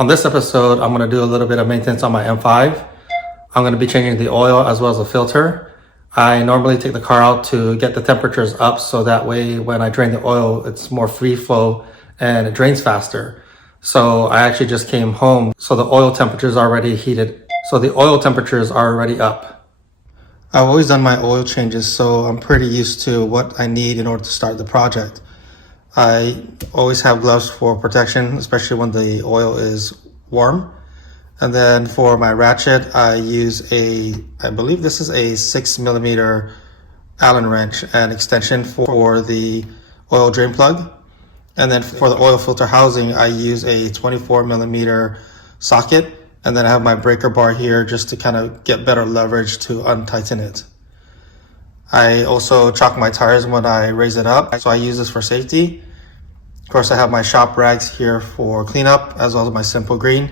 On this episode, I'm going to do a little bit of maintenance on my M5. I'm going to be changing the oil as well as the filter. I normally take the car out to get the temperatures up so that way when I drain the oil, it's more free flow and it drains faster. So I actually just came home, so the oil temperature is already heated. So the oil temperatures are already up. I've always done my oil changes, so I'm pretty used to what I need in order to start the project. I always have gloves for protection, especially when the oil is warm. And then for my ratchet, I use I believe this is a 6mm Allen wrench and extension for the oil drain plug. And then for the oil filter housing, I use a 24mm socket. And then I have my breaker bar here just to kind of get better leverage to untighten it. I also chock my tires when I raise it up, so I use this for safety. Of course, I have my shop rags here for cleanup, as well as my simple green.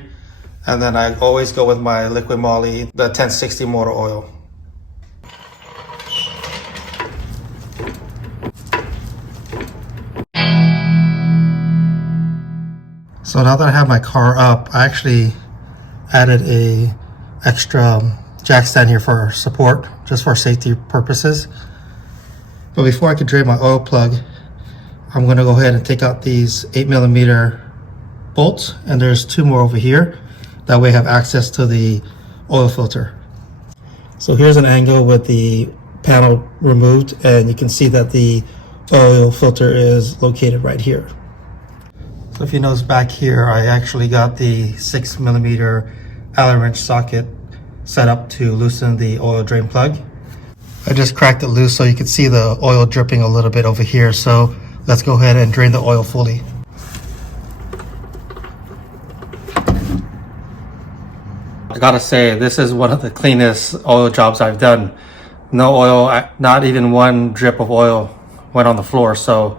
And then I always go with my liquid moly, the 1060 motor oil. So now that I have my car up, I actually added a extra jack stand here for support, just for safety purposes. But before I can drain my oil plug, I'm going to go ahead and take out these 8mm bolts, and there's two more over here. That way I have access to the oil filter. So here's an angle with the panel removed, and you can see that the oil filter is located right here. So if you notice back here, I actually got the 6mm Allen wrench socket set up to loosen the oil drain plug. I just cracked it loose so you can see the oil dripping a little bit over here. So let's go ahead and drain the oil fully. I gotta say, this is one of the cleanest oil jobs I've done. No oil, not even one drip of oil went on the floor, so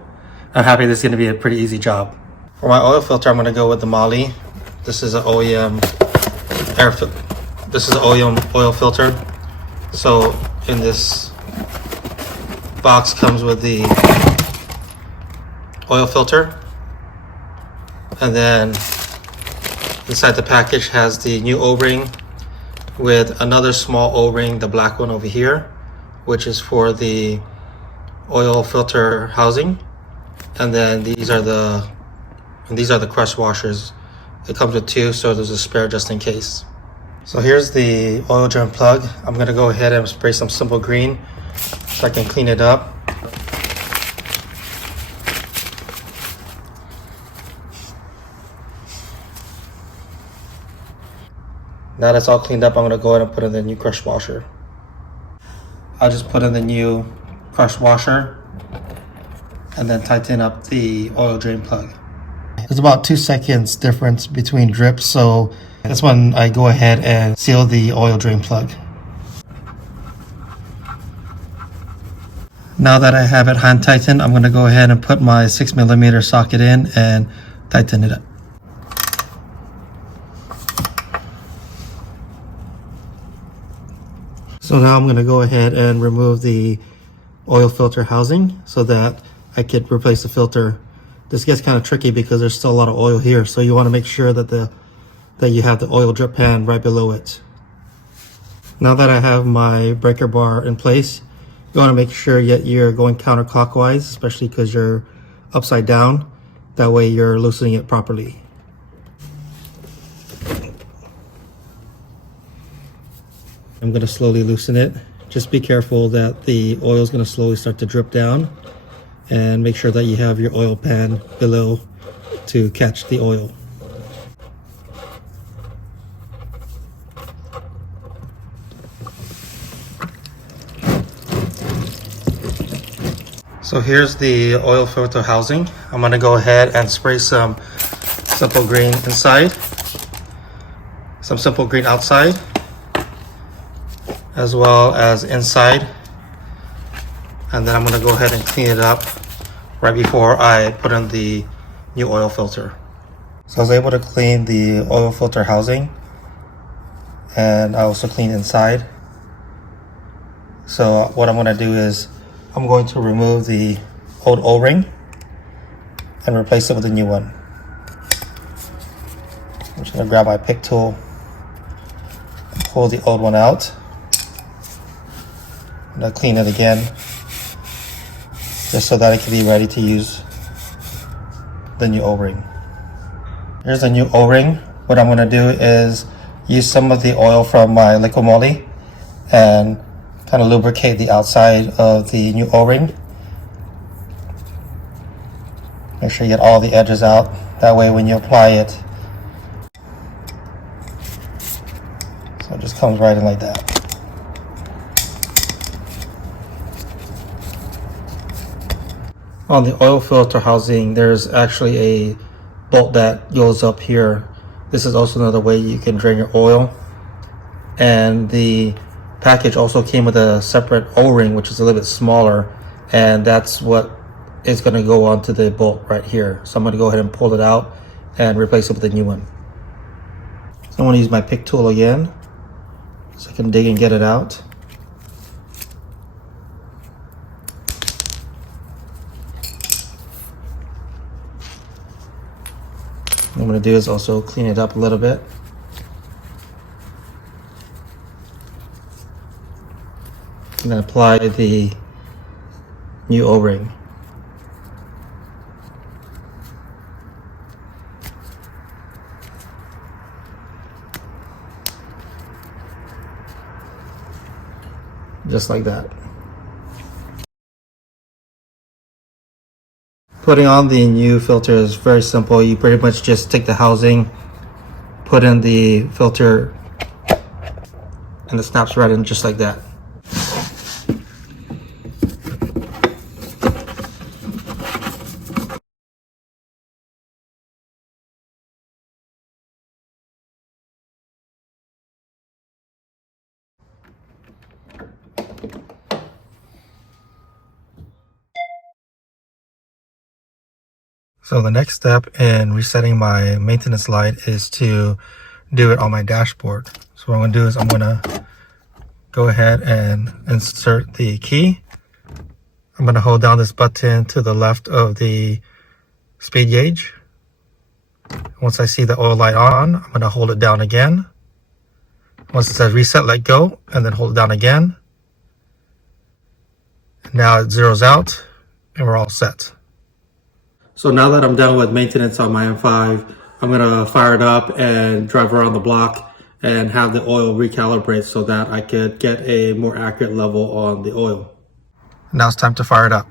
I'm happy this is gonna be a pretty easy job. For my oil filter, I'm gonna go with the Moly. This is an OEM oil filter. So in this box comes with the oil filter, and then inside the package has the new O-ring with another small O-ring, the black one over here, which is for the oil filter housing. And then these are the crush washers. It comes with two, so there's a spare just in case. So here's the oil drain plug. I'm gonna go ahead and spray some simple green so I can clean it up. Now that's all cleaned up, I'm gonna go ahead and put in the new crush washer. I'll just put in the new crush washer and then tighten up the oil drain plug. There's about 2 seconds difference between drips, so that's when I go ahead and seal the oil drain plug. Now that I have it hand tightened, I'm gonna go ahead and put my 6mm socket in and tighten it up. So now I'm going to go ahead and remove the oil filter housing so that I could replace the filter. This gets kind of tricky because there's still a lot of oil here, so you want to make sure that you have the oil drip pan right below it. Now that I have my breaker bar in place, you want to make sure that you're going counterclockwise, especially because you're upside down. That way you're loosening it properly. I'm going to slowly loosen it. Just be careful that the oil is going to slowly start to drip down, and make sure that you have your oil pan below to catch the oil. So here's the oil filter housing. I'm going to go ahead and spray some simple green inside, some simple green outside, as well as inside, and then I'm going to go ahead and clean it up right before I put in the new oil filter. So I was able to clean the oil filter housing, and I also cleaned inside. So what I'm going to do is I'm going to remove the old O-ring and replace it with a new one. just gonna grab my pick tool, pull the old one out. I'm gonna clean it again, just so that it can be ready to use the new O-ring. Here's the new O-ring. What I'm gonna do is use some of the oil from my liquid moly and kind of lubricate the outside of the new O-ring. Make sure you get all the edges out. That way when you apply it, so it just comes right in like that. On the oil filter housing, there's actually a bolt that goes up here. This is also another way you can drain your oil. And the package also came with a separate O-ring, which is a little bit smaller, and that's what is going to go onto the bolt right here. So I'm going to go ahead and pull it out and replace it with a new one. So I'm going to use my pick tool again so I can dig and get it out. What I'm going to do is also clean it up a little bit. And then apply the new O-ring. Just like that. Putting on the new filter is very simple. You pretty much just take the housing, put in the filter, and it snaps right in just like that. So the next step in resetting my maintenance light is to do it on my dashboard. So what I'm going to do is I'm going to go ahead and insert the key. I'm going to hold down this button to the left of the speed gauge. Once I see the oil light on, I'm going to hold it down again. Once it says reset, let go, and then hold it down again. Now it zeroes out and we're all set. So now that I'm done with maintenance on my M5, I'm gonna fire it up and drive around the block and have the oil recalibrate so that I could get a more accurate level on the oil. Now it's time to fire it up.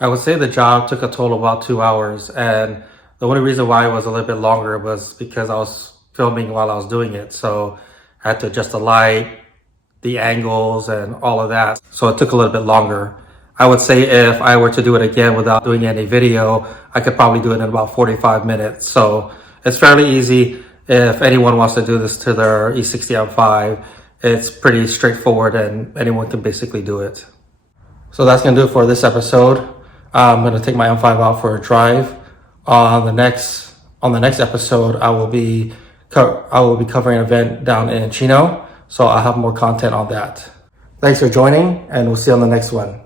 I would say the job took a total of about 2 hours, and the only reason why it was a little bit longer was because I was filming while I was doing it. So I had to adjust the light, the angles, and all of that. So it took a little bit longer. I would say if I were to do it again without doing any video, I could probably do it in about 45 minutes. So it's fairly easy. If anyone wants to do this to their E60 M5, it's pretty straightforward and anyone can basically do it. So that's gonna do it for this episode. I'm gonna take my M5 out for a drive. On the next episode, I will be covering an event down in Chino, so I'll have more content on that. Thanks for joining, and we'll see you on the next one.